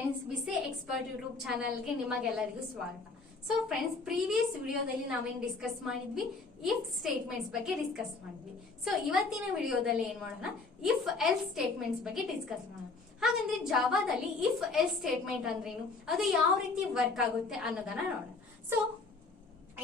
Friends, ಬಿಸಿ expert YouTube ಚಾನಲ್ಗೆ ನಿಮಗೆಲ್ಲರಿಗೂ ಸ್ವಾಗತ. ಸೊ ಫ್ರೆಂಡ್ಸ್, ಪ್ರೀವಿಯಸ್ ವಿಡಿಯೋದಲ್ಲಿ ನಾವೇನ್ ಡಿಸ್ಕಸ್ ಮಾಡಿದ್ವಿ, ಇಫ್ ಸ್ಟೇಟ್ಮೆಂಟ್ಸ್ ಬಗ್ಗೆ ಡಿಸ್ಕಸ್ ಮಾಡಿದ್ವಿ. ಸೊ ಇವತ್ತಿನ ವಿಡಿಯೋದಲ್ಲಿ ಏನ್ ಮಾಡೋಣ, ಇಫ್ ಎಲ್ಸ್ ಸ್ಟೇಟ್ಮೆಂಟ್ಸ್ ಬಗ್ಗೆ ಡಿಸ್ಕಸ್ ಮಾಡೋಣ. ಹಾಗಂದ್ರೆ ಜಾವಾದಲ್ಲಿ ಇಫ್ ಎಲ್ಸ್ ಸ್ಟೇಟ್ಮೆಂಟ್ ಅಂದ್ರೇನು, ಅದು ಯಾವ ರೀತಿ ವರ್ಕ್ ಆಗುತ್ತೆ ಅನ್ನೋದನ್ನ ನೋಡೋಣ. ಸೊ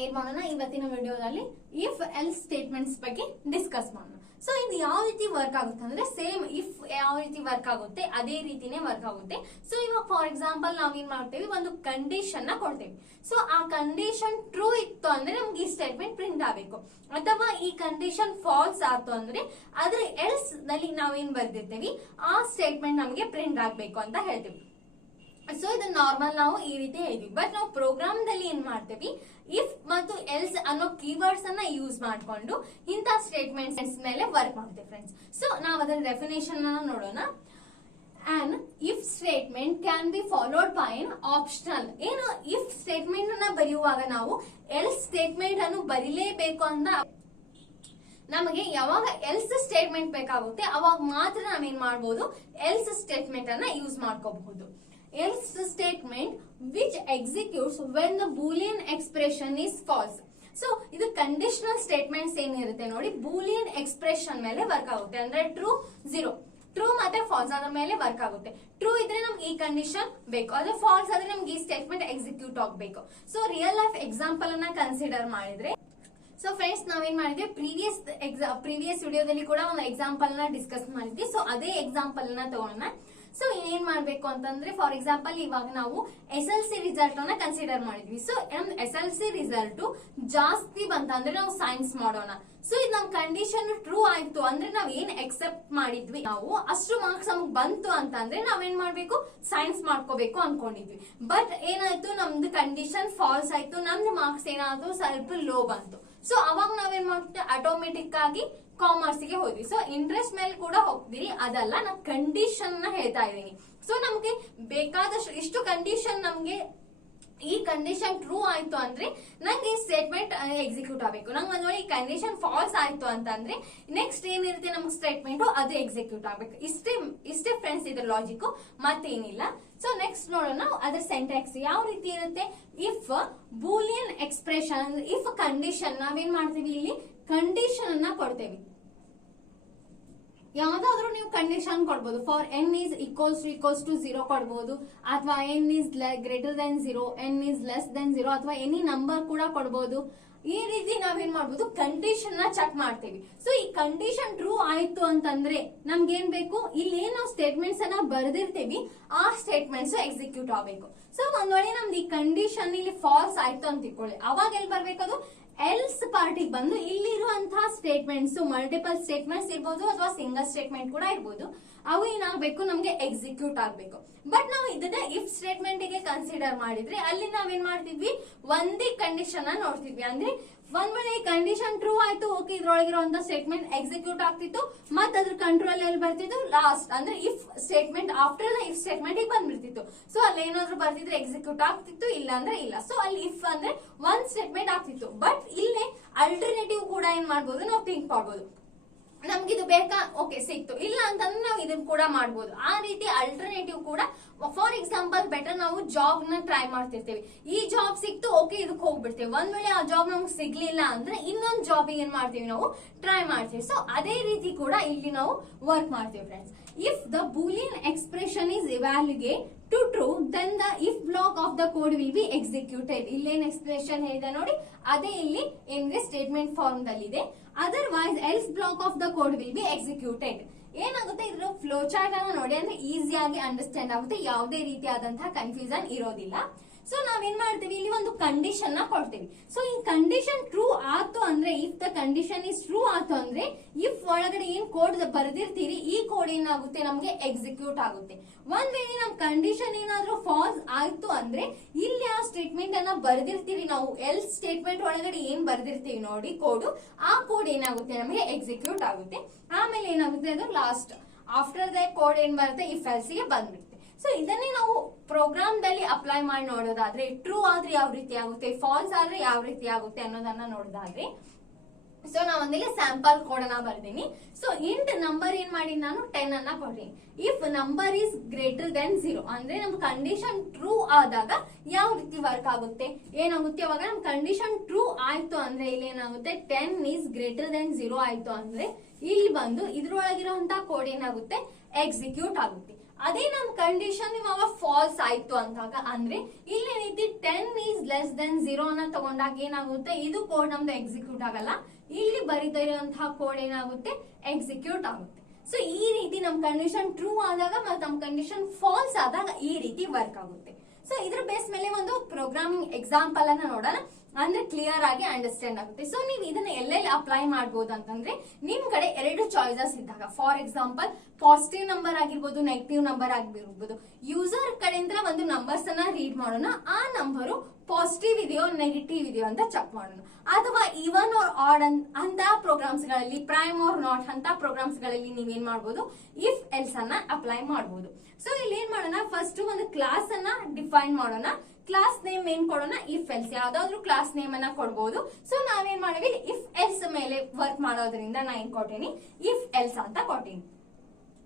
ಏನ್ ಮಾಡೋಣ, ಇವತ್ತಿನ ವಿಡಿಯೋದಲ್ಲಿ ಇಫ್ ಎಲ್ಸ್ ಸ್ಟೇಟ್ಮೆಂಟ್ಸ್ ಬಗ್ಗೆ ಡಿಸ್ಕಸ್ ಮಾಡೋಣ. ಸೊ ಇದು ಯಾವ ರೀತಿ ವರ್ಕ್ ಆಗುತ್ತೆ ಅಂದ್ರೆ, ಸೇಮ್ ಇಫ್ ಯಾವ ರೀತಿ ವರ್ಕ್ ಆಗುತ್ತೆ ಅದೇ ರೀತಿನೇ ವರ್ಕ್ ಆಗುತ್ತೆ. ಸೊ ಇವಾಗ ಫಾರ್ ಎಕ್ಸಾಂಪಲ್ ನಾವೇನ್ ಮಾಡ್ತೇವೆ, ಒಂದು ಕಂಡೀಷನ್ ನ ಕೊಡ್ತೇವೆ. ಸೊ ಆ ಕಂಡೀಷನ್ ಟ್ರೂ ಇತ್ತು ಅಂದ್ರೆ ನಮ್ಗೆ ಈ ಸ್ಟೇಟ್ಮೆಂಟ್ ಪ್ರಿಂಟ್ ಆಗಬೇಕು, ಅಥವಾ ಈ ಕಂಡೀಷನ್ ಫಾಲ್ಸ್ ಆಯ್ತು ಅಂದ್ರೆ ಅದ್ರ ಎಲ್ಸ್ ನಲ್ಲಿ ನಾವೇನ್ ಬರ್ದಿರ್ತೀವಿ ಆ ಸ್ಟೇಟ್ಮೆಂಟ್ ನಮ್ಗೆ ಪ್ರಿಂಟ್ ಆಗ್ಬೇಕು ಅಂತ ಹೇಳ್ತೀವಿ. ಸೊ ಇದು ನಾರ್ಮಲ್ ನಾವು ಈ ರೀತಿ ಹೇಳಿದ್ವಿ. ಬಟ್ ನಾವು ಪ್ರೋಗ್ರಾಮ್ ದಲ್ಲಿ ಏನ್ ಮಾಡ್ತೀವಿ, ಇಫ್ ಮತ್ತು ಎಲ್ಸ್ ಅನ್ನೋ ಕೀವರ್ಡ್ಸ್ ಅನ್ನ ಯೂಸ್ ಮಾಡ್ಕೊಂಡು ಇಂಥ ಸ್ಟೇಟ್ಮೆಂಟ್ಸ್ ಮೇಲೆ ವರ್ಕ್ ಮಾಡ್ತೀವಿ ಫ್ರೆಂಡ್ಸ್. ಸೊ ನಾವು ಅದರ ಡೆಫಿನೇಷನ್ ಅನ್ನ ನೋಡೋಣ. An if statement can be followed by an optional. ಏನು if ಸ್ಟೇಟ್ಮೆಂಟ್ ಅನ್ನ ಬರೆಯುವಾಗ ನಾವು ಎಲ್ಸ್ ಸ್ಟೇಟ್ಮೆಂಟ್ ಅನ್ನು ಬರೀಲೇಬೇಕು ಅಂತ ನಮಗೆ ಯಾವಾಗ ಎಲ್ಸ್ ಸ್ಟೇಟ್ಮೆಂಟ್ ಬೇಕಾಗುತ್ತೆ ಅವಾಗ ಮಾತ್ರ ನಾವೇನ್ ಮಾಡಬಹುದು, ಎಲ್ಸ್ ಸ್ಟೇಟ್ಮೆಂಟ್ ಅನ್ನ ಯೂಸ್ ಮಾಡ್ಕೋಬಹುದು. else statement which executes when the boolean expression is false. So ಇದು ಕಂಡೀಷನಲ್ ಸ್ಟೇಟ್ಮೆಂಟ್ಸ್ ಏನಿರುತ್ತೆ ನೋಡಿ, ಬೂಲಿಯನ್ ಎಕ್ಸ್ಪ್ರೆಷನ್ ಮೇಲೆ ವರ್ಕ್ ಆಗುತ್ತೆ. ಅಂದ್ರೆ ಟ್ರೂ, ಝೀರೋ, ಟ್ರೂ ಮತ್ತೆ ಫಾಲ್ಸ್ ಅದ್ರ ಮೇಲೆ ವರ್ಕ್ ಆಗುತ್ತೆ. ಟ್ರೂ ಇದ್ರೆ ನಮ್ಗೆ ಈ ಕಂಡೀಷನ್ ಬೇಕು, ಅದೇ ಫಾಲ್ಸ್ ಆದ್ರೆ ನಮ್ಗೆ ಈ ಸ್ಟೇಟ್ಮೆಂಟ್ ಎಕ್ಸಿಕ್ಯೂಟ್ ಆಗಬೇಕು. ಸೊ ರಿಯಲ್ ಲೈಫ್ ಎಕ್ಸಾಂಪಲ್ ಅನ್ನ ಕನ್ಸಿಡರ್ ಮಾಡಿದ್ರೆ, ಸೊ ಫ್ರೆಂಡ್ಸ್ ನಾವೇನ್ ಮಾಡಿದ್ವಿ, ಪ್ರೀವಿಯಸ್ ವಿಡಿಯೋದಲ್ಲಿ ಕೂಡ ಒಂದು ಎಕ್ಸಾಂಪಲ್ ನ ಡಿಸ್ಕಸ್ ಮಾಡಿದ್ವಿ. ಸೊ ಅದೇ ಎಕ್ಸಾಂಪಲ್ ನ ತಗೋಣ. ಸೊ ಏನ್ ಮಾಡ್ಬೇಕು ಅಂತಂದ್ರೆ, ಫಾರ್ ಎಕ್ಸಾಂಪಲ್ ಇವಾಗ ನಾವು SLC ರಿಸಲ್ಟ್ ಅನ್ನ ಕನ್ಸಿಡರ್ ಮಾಡಿದ್ವಿ. ಸೊ SLC ರಿಸಲ್ಟ್ ಜಾಸ್ತಿ ಬಂತಂದ್ರೆ ನಾವು ಸೈನ್ಸ್ ಮಾಡೋಣ. ಸೊ ಇದು ನಮ್ ಕಂಡೀಷನ್ ಟ್ರೂ ಆಯ್ತು ಅಂದ್ರೆ ನಾವ್ ಏನ್ ಎಕ್ಸೆಪ್ಟ್ ಮಾಡಿದ್ವಿ, ನಾವು ಅಷ್ಟು ಮಾರ್ಕ್ಸ್ ನಮ್ಗೆ ಬಂತು ಅಂತಂದ್ರೆ ನಾವೇನ್ ಮಾಡ್ಬೇಕು, ಸೈನ್ಸ್ ಮಾಡ್ಕೋಬೇಕು ಅನ್ಕೊಂಡಿದ್ವಿ. ಬಟ್ ಏನಾಯ್ತು, ನಮ್ದು ಕಂಡೀಷನ್ ಫಾಲ್ಸ್ ಆಯ್ತು, ನಮ್ದು ಮಾರ್ಕ್ಸ್ ಏನಾಯ್ತು ಸ್ವಲ್ಪ ಲೋ ಬಂತು. ಸೊ ಅವಾಗ ನಾವೇನ್ ಮಾಡ್ತೀವಿ, ಆಟೋಮೆಟಿಕ್ ಆಗಿ ಕಾಮರ್ಸ್ ಗೆ ಹೋದ್ವಿ. ಸೊ ಇಂಟ್ರೆಸ್ಟ್ ಮೇಲೆ ಕೂಡ ಹೋಗ್ತೀರಿ, ಅದಲ್ಲ ನಾನು ಕಂಡೀಷನ್ ನ ಹೇಳ್ತಾ ಇದ್ದೀನಿ. ಸೊ ನಮ್ಗೆ ಬೇಕಾದಷ್ಟು ಇಷ್ಟು ಕಂಡೀಷನ್, ನಮ್ಗೆ ಈ ಕಂಡೀಷನ್ ಟ್ರೂ ಆಯ್ತು ಅಂದ್ರೆ ನಂಗೆ ಈ ಸ್ಟೇಟ್ಮೆಂಟ್ ಎಕ್ಸಿಕ್ಯೂಟ್ ಆಗಬೇಕು. ನಂಗೆ ಒಂದ್ ವೇಳೆ ಈ ಕಂಡೀಷನ್ ಫಾಲ್ಸ್ ಆಯ್ತು ಅಂತಂದ್ರೆ ನೆಕ್ಸ್ಟ್ ಏನಿರುತ್ತೆ ನಮ್ಗೆ ಸ್ಟೇಟ್ಮೆಂಟ್ ಅದು ಎಕ್ಸಿಕ್ಯೂಟ್ ಆಗ್ಬೇಕು. ಇಷ್ಟೇ ಫ್ರೆಂಡ್ಸ್ ಇದ್ರ ಲಾಜಿಕ್, ಮತ್ತೇನಿಲ್ಲ. ಸೊ ನೆಕ್ಸ್ಟ್ ನೋಡೋಣ ಅದ್ರ ಸೆಂಟೆಕ್ಸ್ ಯಾವ ರೀತಿ ಇರುತ್ತೆ. ಇಫ್ ಬೂಲಿಯನ್ ಎಕ್ಸ್ಪ್ರೆಷನ್ ಅಂದ್ರೆ ಇಫ್ ಕಂಡೀಷನ್ ನಾವೇನ್ ಮಾಡ್ತೀವಿ, ಇಲ್ಲಿ ಕಂಡೀಷನ್ ಅನ್ನ ಕೊಡ್ತೇವೆ. ಯಾವ್ದಾದ್ರು ನೀವು ಕಂಡೀಷನ್ ಕೊಡ್ಬೋದು. For n is equals to 0 ಕೊಡ್ಬೋದು, ಅಥವಾ n is greater than 0, n is less than 0, ಅಥವಾ ಎನಿ ನಂಬರ್ ಕೂಡ ಕೊಡ್ಬೋದು. ಈ ರೀತಿ ನಾವೇನ್ ಮಾಡ್ಬೋದು, ಕಂಡೀಷನ್ ನ ಚೆಕ್ ಮಾಡ್ತೀವಿ. ಸೊ ಈ ಕಂಡೀಷನ್ ಟ್ರೂ ಆಯ್ತು ಅಂತಂದ್ರೆ ನಮ್ಗೆ ಏನ್ ಬೇಕು, ಇಲ್ಲಿ ಏನ್ ನಾವು ಸ್ಟೇಟ್ಮೆಂಟ್ಸ್ ಅನ್ನ ಬರೆದಿರ್ತೀವಿ ಆ ಸ್ಟೇಟ್ಮೆಂಟ್ಸ್ ಎಕ್ಸಿಕ್ಯೂಟ್ ಆಗಬೇಕು. ಸೊ ಒಂದ್ ವೇಳೆ ನಮ್ದು ಈ ಕಂಡೀಷನ್ ಇಲ್ಲಿ ಫಾಲ್ಸ್ ಆಯ್ತು ಅಂತ ತಿಳ್ಕೊಳ್ಳಿ, ಅವಾಗ ಎಲ್ಲಿ ಬರ್ಬೇಕದು, ಎಲ್ಸ್ ಪಾರ್ಟಿಗೆ ಬಂದು ಇಲ್ಲಿರುವಂತಹ ಸ್ಟೇಟ್ಮೆಂಟ್ಸ್, ಮಲ್ಟಿಪಲ್ ಸ್ಟೇಟ್ಮೆಂಟ್ಸ್ ಇರ್ಬೋದು ಅಥವಾ ಸಿಂಗಲ್ ಸ್ಟೇಟ್ಮೆಂಟ್ ಕೂಡ ಇರ್ಬೋದು, ಅವು ಏನಾಗಬೇಕು, ನಮ್ಗೆ ಎಕ್ಸಿಕ್ಯೂಟ್ ಆಗ್ಬೇಕು. ಬಟ್ ನಾವು ಇದನ್ನ ಇಫ್ ಸ್ಟೇಟ್ಮೆಂಟ್ ಗೆ ಕನ್ಸಿಡರ್ ಮಾಡಿದ್ರೆ ಅಲ್ಲಿ ನಾವೇನ್ ಮಾಡ್ತಿದ್ವಿ, ಒಂದೇ ಕಂಡೀಷನ್ ನೋಡ್ತಿದ್ವಿ. ಅಂದ್ರೆ ಒಂದ್ ವೇಳೆ ಈ ಕಂಡೀಷನ್ ಟ್ರೂ ಆಯ್ತು, ಓಕೆ, ಇದ್ರೊಳಗಿರುವಂತ ಸ್ಟೇಟ್ಮೆಂಟ್ ಎಕ್ಸಿಕ್ಯೂಟ್ ಆಗ್ತಿತ್ತು, ಮತ್ ಅದ್ರ ಕಂಟ್ರೋಲ್ ಎಲ್ಲಿ ಬರ್ತಿತ್ತು, ಲಾಸ್ಟ್ ಅಂದ್ರೆ if statement after the if statement ಬಂದ್ಬಿಡ್ತಿತ್ತು. ಸೊ ಅಲ್ಲಿ ಏನಾದ್ರು ಬರ್ತಿದ್ರೆ ಎಕ್ಸಿಕ್ಯೂಟ್ ಆಗ್ತಿತ್ತು, ಇಲ್ಲ ಅಂದ್ರೆ ಇಲ್ಲ. ಸೊ ಅಲ್ಲಿ ಇಫ್ ಅಂದ್ರೆ ಒಂದ್ ಸ್ಟೇಟ್ಮೆಂಟ್ ಆಗ್ತಿತ್ತು. ಬಟ್ ಇಲ್ಲೇ ಅಲ್ಟರ್ನೇಟಿವ್ ಕೂಡ ಏನ್ ಮಾಡ್ಬೋದು, ನಾವು ಥಿಂಕ್ ಮಾಡ್ಬೋದು. ನಮ್ಗಿದು ಬೇಕಾ, ಓಕೆ ಸಿಕ್ತು, ಇಲ್ಲ ಅಂತಂದ್ರೆ ನಾವು ಇದನ್ನ ಕೂಡ ಮಾಡ್ಬೋದು. ಆ ರೀತಿ ಅಲ್ಟರ್ನೇಟಿವ್ ಕೂಡ, ಫಾರ್ ಎಕ್ಸಾಂಪಲ್ ಬೆಟರ್ ನಾವು ಜಾಬ್ ನ ಟ್ರೈ ಮಾಡ್ತಿರ್ತೀವಿ, ಈ ಜಾಬ್ ಸಿಕ್ತು, ಓಕೆ ಇದಕ್ಕೆ ಹೋಗ್ಬಿಡ್ತೇವೆ. ಒಂದ್ ವೇಳೆ ಆ ಜಾಬ್ ನಮ್ಗೆ ಸಿಗ್ಲಿಲ್ಲ ಅಂದ್ರೆ ಇನ್ನೊಂದು ಜಾಬ್ ಏನ್ ಮಾಡ್ತೀವಿ, ನಾವು ಟ್ರೈ ಮಾಡ್ತೀವಿ. ಸೊ ಅದೇ ರೀತಿ ಕೂಡ ಇಲ್ಲಿ ನಾವು ವರ್ಕ್ ಮಾಡ್ತೀವಿ friends. If the Boolean expression is evaluate to true, then the if block of the code will be executed. ಇಲ್ಲೇನ್ ಎಕ್ಸ್ಪ್ರೆಷನ್ ಹೇಳಿದೆ ನೋಡಿ, ಅದೇ ಇಲ್ಲಿ ಏನಿದೆ ಸ್ಟೇಟ್ಮೆಂಟ್ ಫಾರ್ಮ್ ದಲ್ಲಿ ಇದೆ. Otherwise else block of the code will be executed. ಏನಾಗುತ್ತೆ, ಇದ್ರ ಫ್ಲೋ ಚಾರ್ಟ್ ಅನ್ನ ನೋಡಿ, ಅಂದ್ರೆ ಈಸಿಯಾಗಿ ಅಂಡರ್ಸ್ಟ್ಯಾಂಡ್ ಆಗುತ್ತೆ, ಯಾವುದೇ ರೀತಿಯಾದಂತಹ ಕನ್ಫ್ಯೂಷನ್ ಇರೋದಿಲ್ಲ. ಸೊ ನಾವೇನ್ ಮಾಡ್ತೀವಿ, ಇಲ್ಲಿ ಒಂದು ಕಂಡೀಷನ್ ನ ಕೊಡ್ತೀವಿ. ಸೊ ಈ ಕಂಡೀಷನ್ ಟ್ರೂ ಆಯ್ತು ಅಂದ್ರೆ, if the condition is true ಆಯ್ತು ಅಂದ್ರೆ ಇಫ್ ಒಳಗಡೆ ಏನ್ ಕೋಡ್ ಬರೆದಿರ್ತೀರಿ ಈ ಕೋಡ್ ಏನಾಗುತ್ತೆ, ನಮ್ಗೆ ಎಕ್ಸಿಕ್ಯೂಟ್ ಆಗುತ್ತೆ. ಒಂದ್ ವೇಳೆ ನಮ್ ಕಂಡೀಷನ್ ಏನಾದ್ರೂ ಫಾಲ್ಸ್ ಆಯ್ತು ಅಂದ್ರೆ ಇಲ್ಲಿ ಆ ಸ್ಟೇಟ್ಮೆಂಟ್ ಅನ್ನ ಬರೆದಿರ್ತೀವಿ ನಾವು, ಎಲ್ಸ್ ಸ್ಟೇಟ್ಮೆಂಟ್ ಒಳಗಡೆ ಏನ್ ಬರೆದಿರ್ತೀವಿ ನೋಡಿ ಕೋಡ್, ಆ ಕೋಡ್ ಏನಾಗುತ್ತೆ ನಮಗೆ ಎಕ್ಸಿಕ್ಯೂಟ್ ಆಗುತ್ತೆ. ಆಮೇಲೆ ಏನಾಗುತ್ತೆ, ಅದು ಲಾಸ್ಟ್ ಆಫ್ಟರ್ ದ ಕೋಡ್ ಏನ್ ಬರುತ್ತೆ, ಇಫ್ ಎಲ್ಸ್ ಗೆ ಬಂದ್ಬಿಡುತ್ತೆ. ಸೊ ಇದನ್ನೇ ನಾವು ಪ್ರೋಗ್ರಾಮ್ ದಲ್ಲಿ ಅಪ್ಲೈ ಮಾಡಿ ನೋಡೋದಾದ್ರೆ, ಟ್ರೂ ಆದ್ರೆ ಯಾವ ರೀತಿ ಆಗುತ್ತೆ, ಫಾಲ್ಸ್ ಆದ್ರೆ ಯಾವ ರೀತಿ ಆಗುತ್ತೆ ಅನ್ನೋದನ್ನ ನೋಡೋದಾದ್ರೆ, ಸೊ ನಾ ಒಂದಿಲ್ಲಿ ಸ್ಯಾಂಪಲ್ ಕೋಡ್ ಅನ್ನ ಬರ್ತೀನಿ. ಸೊ ಇಂಟ್ ನಂಬರ್ ಏನ್ ಮಾಡಿ ನಾನು 10 ಅನ್ನ ಕೊಡ್ತೀನಿ. If number is greater then 0 ಅಂದ್ರೆ ನಮ್ ಕಂಡೀಷನ್ ಟ್ರೂ ಆದಾಗ ಯಾವ ರೀತಿ ವರ್ಕ್ ಆಗುತ್ತೆ, ಏನಾಗುತ್ತೆ ಅವಾಗ ನಮ್ ಕಂಡೀಷನ್ ಟ್ರೂ ಆಯ್ತು ಅಂದ್ರೆ ಇಲ್ಲಿ ಏನಾಗುತ್ತೆ 10 ಈಸ್ ಗ್ರೇಟರ್ ದೆನ್ 0 ಆಯ್ತು ಅಂದ್ರೆ ಇಲ್ಲಿ ಬಂದು ಇದ್ರೊಳಗಿರುವಂತ ಕೋಡ್ ಏನಾಗುತ್ತೆ ಎಕ್ಸಿಕ್ಯೂಟ್ ಆಗುತ್ತೆ. ಅದೇ ನಮ್ ಕಂಡೀಷನ್ ಇವಾಗ ಫಾಲ್ಸ್ ಆಯ್ತು ಅಂದಾಗ ಅಂದ್ರೆ ಇಲ್ಲಿ ಏನೈತಿ 10 ಈಸ್ ಲೆಸ್ ದೆನ್ 0 ಅನ್ನ ತಗೊಂಡಾಗ ಏನಾಗುತ್ತೆ ಇದು ಕೋಡ್ ನಮ್ದು ಎಕ್ಸಿಕ್ಯೂಟ್ ಆಗಲ್ಲ, ಇಲ್ಲಿ ಬರೀತಿರುವಂತಹ ಕೋಡ್ ಏನಾಗುತ್ತೆ ಎಕ್ಸಿಕ್ಯೂಟ್ ಆಗುತ್ತೆ. ಸೊ ಈ ರೀತಿ ನಮ್ ಕಂಡೀಷನ್ ಟ್ರೂ ಆದಾಗ ಮತ್ತೆ ನಮ್ ಕಂಡೀಷನ್ ಫಾಲ್ಸ್ ಆದಾಗ ಈ ರೀತಿ ವರ್ಕ್ ಆಗುತ್ತೆ. ಸೊ ಇದ್ರ ಬೇಸ್ ಮೇಲೆ ಒಂದು ಪ್ರೋಗ್ರಾಮಿಂಗ್ ಎಕ್ಸಾಂಪಲ್ ಅನ್ನ ನೋಡೋಣ, ಅಂದ್ರೆ ಕ್ಲಿಯರ್ ಆಗಿ ಅಂಡರ್ಸ್ಟ್ಯಾಂಡ್ ಆಗುತ್ತೆ. ಸೊ ನೀವು ಇದನ್ನ ಎಲ್ಲೆಲ್ಲಿ ಅಪ್ಲೈ ಮಾಡಬಹುದು ಅಂತಂದ್ರೆ ನಿಮ್ ಕಡೆ 2 ಚಾಯ್ಸಸ್ ಇದ್ದಾಗ, ಫಾರ್ ಎಕ್ಸಾಂಪಲ್ ಪಾಸಿಟಿವ್ ನಂಬರ್ ಆಗಿರ್ಬೋದು, ನೆಗೆಟಿವ್ ನಂಬರ್ ಆಗಿರ್ಬೋದು, ಯೂಸರ್ ಕಡೆಯಿಂದ ಒಂದು ನಂಬರ್ಸ್ ಅನ್ನ ರೀಡ್ ಮಾಡೋಣ, ಆ ನಂಬರು ಪಾಸಿಟಿವ್ ಇದೆಯೋ ನೆಗೆಟಿವ್ ಇದೆಯೋ ಅಂತ ಚೆಕ್ ಮಾಡೋಣ. ಅಥವಾ ಈವನ್ ಆರ್ ಆಡ್ ಅಂತ ಪ್ರೋಗ್ರಾಮ್ಸ್ ಗಳಲ್ಲಿ, ಪ್ರೈಮ್ ಆರ್ ನಾಟ್ ಅಂತ ಪ್ರೋಗ್ರಾಮ್ಸ್ ಗಳಲ್ಲಿ ನೀವೇನ್ ಮಾಡಬಹುದು ಇಫ್ ಎಲ್ಸ್ ಅನ್ನ ಅಪ್ಲೈ ಮಾಡಬಹುದು. ಸೊ ಇಲ್ಲಿ ಏನ್ ಮಾಡೋಣ, ಫಸ್ಟ್ ಒಂದು ಕ್ಲಾಸ್ ಅನ್ನ ಡಿಫೈನ್ ಮಾಡೋಣ. ಕ್ಲಾಸ್ ನೇಮ್ ಏನ್ ಕೊಡೋಣ ಇಫ್ ಎಲ್ಸ್, ಯಾವ್ದಾದ್ರು ಕ್ಲಾಸ್ ನೇಮ್ ಅನ್ನ ಕೊಡಬಹುದು. ಸೊ ನಾವೇನ್ ಮಾಡಿವಿ ಇಫ್ ಎಲ್ಸ್ ಮೇಲೆ ವರ್ಕ್ ಮಾಡೋದ್ರಿಂದ ನಾ ಏನ್ ಕೊಟ್ಟೇನಿ ಇಫ್ ಎಲ್ಸ್ ಅಂತ ಕೊಟ್ಟೀನಿ.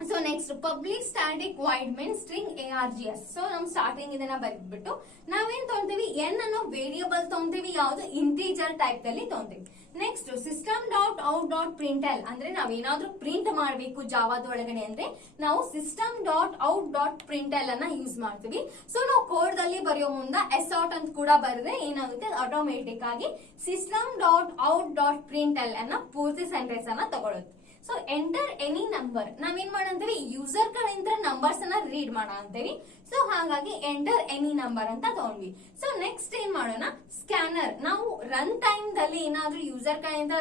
So next public static void main string ARGS. So ನಮ್ ಸ್ಟಾರ್ಟಿಂಗ್ ಇದನ್ನ ಬರೆದ್ಬಿಟ್ಟು ನಾವೇನ್ ತಗೊಂತೀವಿ n ಅನ್ನೋ ವೇರಿಯಬಲ್ ತಗೊಂತೀವಿ, ಯಾವ್ದು ಇಂಟೀಜರ್ ಟೈಪ್ ದಲ್ಲಿ ತಗೊಂತೀವಿ. Next system dot out dot println ಅಂದ್ರೆ ನಾವೇನಾದ್ರೂ ಪ್ರಿಂಟ್ ಮಾಡಬೇಕು ಜಾವಾದ ಒಳಗಡೆ ಅಂದ್ರೆ ನಾವು system dot out dot println ಅನ್ನ ಯೂಸ್ ಮಾಡ್ತೀವಿ. ಸೊ ನಾವು ಕೋಡ್ ದಲ್ಲಿ ಬರೆಯೋ ಮುಂದೆ ಎಸ್ಔಟ್ ಅಂತ ಕೂಡ ಬರೆದ್ರೆ ಏನಾಗುತ್ತೆ ಆಟೋಮೆಟಿಕ್ ಆಗಿ system dot out dot println ಅನ್ನ ಪೂರ್ತಿ ಸೆಂಟೆನ್ಸ್ ಅನ್ನ ತಗೊಳುತ್ತೆ. ಸೊ ಎಂಟರ್ ಎನಿ ನಂಬರ್ ನಾವೇನ್ ಮಾಡಂತೀವಿ ಯೂಸರ್ ಕಡೆಯಿಂದ ನಂಬರ್ಸ್ ಅನ್ನ ರೀಡ್ ಮಾಡ ಅಂತೀವಿ. ಸೊ ಹಾಗಾಗಿ ಎಂಟರ್ ಎನಿ ನಂಬರ್ ಅಂತ ತಗೊಂಡ್ವಿ. ಸೊ ನೆಕ್ಸ್ಟ್ ಏನ್ ಮಾಡೋಣ, ಸ್ಕ್ಯಾನರ್ ನಾವು ರನ್ ಟೈಮ್ ದಲ್ಲಿ ಏನಾದ್ರೂ ಯೂಸರ್ ಕಡೆಯಿಂದ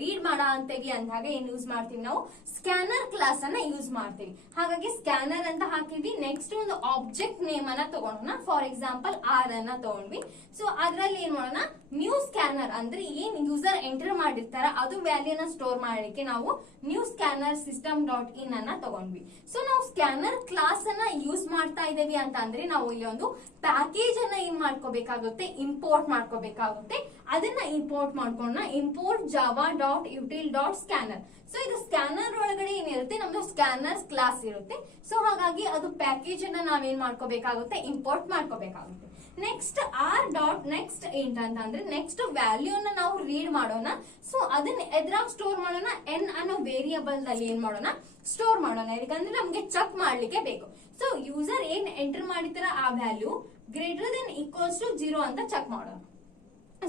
ರೀಡ್ ಮಾಡ ಅಂತೀವಿ ಅಂದಾಗ ಏನ್ ಯೂಸ್ ಮಾಡ್ತೀವಿ ನಾವು ಸ್ಕ್ಯಾನರ್ ಕ್ಲಾಸ್ ಅನ್ನ ಯೂಸ್ ಮಾಡ್ತೀವಿ. ಹಾಗಾಗಿ ಸ್ಕ್ಯಾನರ್ ಅಂತ ಹಾಕಿದ್ವಿ. ನೆಕ್ಸ್ಟ್ ಒಂದು ಆಬ್ಜೆಕ್ಟ್ ನೇಮ್ ಅನ್ನ ತಗೊಂಡೋಣ, ಫಾರ್ ಎಕ್ಸಾಂಪಲ್ ಆರ್ ಅನ್ನ ತಗೊಂಡ್ವಿ. ಸೊ ಅದ್ರಲ್ಲಿ ಏನ್ ಮಾಡೋಣ ನ್ಯೂ ಸ್ಕ್ಯಾನರ್ ಅಂದ್ರೆ ಏನ್ ಯೂಸರ್ ಎಂಟರ್ ಮಾಡಿರ್ತಾರ ಅದು ವ್ಯಾಲ್ಯೂನ ಸ್ಟೋರ್ ಮಾಡಲಿಕ್ಕೆ ನಾವು new scanner system dot in ಅನ್ನ ತಗೊಂಡ್ವಿ. ಸೊ ನಾವು ಸ್ಕ್ಯಾನರ್ ಕ್ಲಾಸ್ ಅನ್ನ ಯೂಸ್ ಮಾಡ್ತಾ ಇದ್ದೇವೆ ಅಂತ ಅಂದ್ರೆ ನಾವು ಇಲ್ಲಿ ಒಂದು ಪ್ಯಾಕೇಜ್ ಅನ್ನ ಏನ್ ಮಾಡ್ಕೋಬೇಕಾಗುತ್ತೆ ಇಂಪೋರ್ಟ್ ಮಾಡ್ಕೋಬೇಕಾಗುತ್ತೆ. ಅದನ್ನ ಇಂಪೋರ್ಟ್ ಮಾಡ್ಕೊಂಡ import Java dot util dot scanner. So ಇದು ಸ್ಕ್ಯಾನರ್ ಒಳಗಡೆ ಏನಿರುತ್ತೆ ನಮ್ದು ಸ್ಕ್ಯಾನರ್ಸ್ ಕ್ಲಾಸ್ ಇರುತ್ತೆ. ಸೊ ಹಾಗಾಗಿ ಅದು ಪ್ಯಾಕೇಜ್ ಅನ್ನ ನಾವೇನ್ ಮಾಡ್ಕೋಬೇಕಾಗುತ್ತೆ ಇಂಪೋರ್ಟ್ ಮಾಡ್ಕೋಬೇಕಾಗುತ್ತೆ. Next R dot next int ಅಂತ ಅಂದ್ರೆ ನೆಕ್ಸ್ಟ್ ವ್ಯಾಲ್ಯೂ ಅನ್ನ ನಾವು ರೀಡ್ ಮಾಡೋಣ. ಸೊ ಅದನ್ನ ಎದ್ರಾಗ ಸ್ಟೋರ್ ಮಾಡೋಣ ಎನ್ ಅನ್ನೋ ವೇರಿಯಬಲ್ ನಲ್ಲಿ ಏನ್ ಮಾಡೋಣ ಸ್ಟೋರ್ ಮಾಡೋಣ, ಯಾಕಂದ್ರೆ ನಮ್ಗೆ ಚೆಕ್ ಮಾಡ್ಲಿಕ್ಕೆ ಬೇಕು. ಸೊ ಯೂಸರ್ ಏನ್ ಎಂಟರ್ ಮಾಡಿರ್ತಾರ ಆ value greater than equals to 0 ಅಂತ ಚೆಕ್ ಮಾಡೋಣ.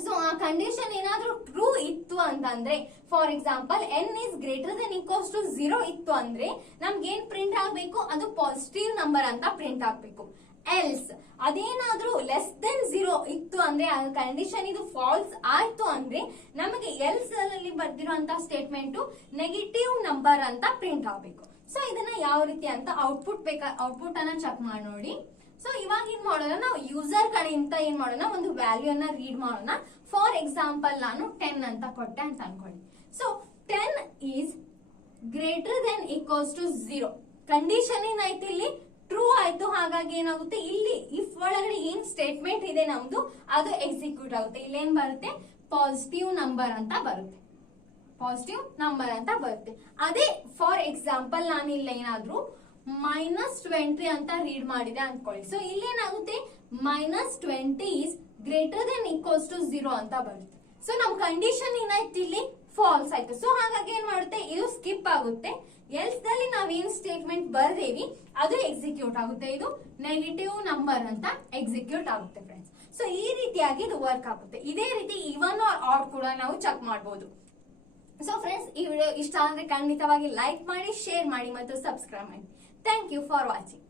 ಸೊ ಆ ಕಂಡೀಷನ್ ಏನಾದ್ರೂ ಟ್ರೂ ಇತ್ತು ಅಂತಂದ್ರೆ for example N is greater than equals to 0 ಇತ್ತು ಅಂದ್ರೆ ನಮ್ಗೆ ಏನ್ ಪ್ರಿಂಟ್ ಆಗ್ಬೇಕು ಅದು ಪಾಸಿಟಿವ್ ನಂಬರ್ ಅಂತ ಪ್ರಿಂಟ್ ಆಗ್ಬೇಕು. ಎಲ್ಸ್ ಅದೇನಾದ್ರೂ ಲೆಸ್ ದೆನ್ 0 ಇತ್ತು ಅಂದ್ರೆ ಆ ಕಂಡೀಷನ್ ಇದು ಫಾಲ್ಸ್ ಆಯ್ತು ಅಂದ್ರೆ ನಮಗೆ ಎಲ್ಸ್ ಅಲ್ಲಿ ಬರ್ದಿರುವಂತ ಸ್ಟೇಟ್ಮೆಂಟ್ ನೆಗೆಟಿವ್ ನಂಬರ್ ಅಂತ ಪ್ರಿಂಟ್ ಆಗ್ಬೇಕು. ಸೊ ಇದನ್ನ ಯಾವ ರೀತಿ ಅಂತ ಔಟ್ಪುಟ್ ಅನ್ನ ಚೆಕ್ ಮಾಡಿ ನೋಡಿ. ಸೊ ಇವಾಗ ಏನ್ ಮಾಡೋಣ ನಾವು ಯೂಸರ್ ಕಡೆಯಿಂದ ಏನ್ ಮಾಡೋಣ ಒಂದು ವ್ಯಾಲ್ಯೂ ಅನ್ನ ರೀಡ್ ಮಾಡೋಣ. ಫಾರ್ ಎಕ್ಸಾಂಪಲ್ ನಾನು 10 ಅಂತ ಕೊಟ್ಟೆ ಅಂತ ಅನ್ಕೊಳ್ಳಿ. So 10 is greater than equals to 0 condition ಏನಾಯ್ತು ಇಲ್ಲಿ ಟ್ರೂ ಆಯ್ತು. ಹಾಗಾಗಿ ಏನಾಗುತ್ತೆ ಇಲ್ಲಿ ಇಫ್ ಒಳಗಡೆ ಏನ್ ಸ್ಟೇಟ್ಮೆಂಟ್ ಇದೆ ನಮ್ದು ಅದು ಎಕ್ಸಿಕ್ಯೂಟ್ ಆಗುತ್ತೆ. ಇಲ್ಲಿ ಏನ್ ಬರುತ್ತೆ ಪಾಸಿಟಿವ್ ನಂಬರ್ ಅಂತ ಬರುತ್ತೆ, ಪಾಸಿಟಿವ್ ನಂಬರ್ ಅಂತ ಬರುತ್ತೆ. ಅದೇ ಫಾರ್ ಎಕ್ಸಾಂಪಲ್ ನಾನು ಇಲ್ಲಿ ಏನಾದ್ರೂ -20 ಅಂತ ರೀಡ್ ಮಾಡಿದೆ ಅನ್ಕೊಳ್ಳಿ. ಸೊ ಇಲ್ಲಿ ಏನಾಗುತ್ತೆ -20 is greater than equals to 0 ಅಂತ ಬರುತ್ತೆ. ಸೊ ನಮ್ ಕಂಡೀಷನ್ ಏನಾಯ್ತು ಇಲ್ಲಿ ಫಾಲ್ಸ್ ಆಯ್ತು. ಸೊ ಹಾಗಾಗಿ ಏನ್ ಮಾಡುತ್ತೆ ಇದು ಸ್ಕಿಪ್ ಆಗುತ್ತೆ. ಎಲ್ಸ್ ದಲ್ಲಿ ನಾವೇನ್ ಸ್ಟೇಟ್ಮೆಂಟ್ ಬರ್ದೇವಿ ಅದು ಎಕ್ಸಿಕ್ಯೂಟ್ ಆಗುತ್ತೆ, ಇದು ನೆಗೆಟಿವ್ ನಂಬರ್ ಅಂತ ಎಕ್ಸಿಕ್ಯೂಟ್ ಆಗುತ್ತೆ ಫ್ರೆಂಡ್ಸ್. ಸೊ ಈ ರೀತಿಯಾಗಿ ಇದು ವರ್ಕ್ ಆಗುತ್ತೆ. ಇದೇ ರೀತಿ ಇವನ್ ಆರ್ ಆಡ್ ಕೂಡ ನಾವು ಚೆಕ್ ಮಾಡಬಹುದು. ಸೊ ಫ್ರೆಂಡ್ಸ್ ಈ ವಿಡಿಯೋ ಇಷ್ಟ ಅಂದ್ರೆ ಖಂಡಿತವಾಗಿ ಲೈಕ್ ಮಾಡಿ, ಶೇರ್ ಮಾಡಿ ಮತ್ತು ಸಬ್ಸ್ಕ್ರೈಬ್ ಮಾಡಿ. Thank you for watching.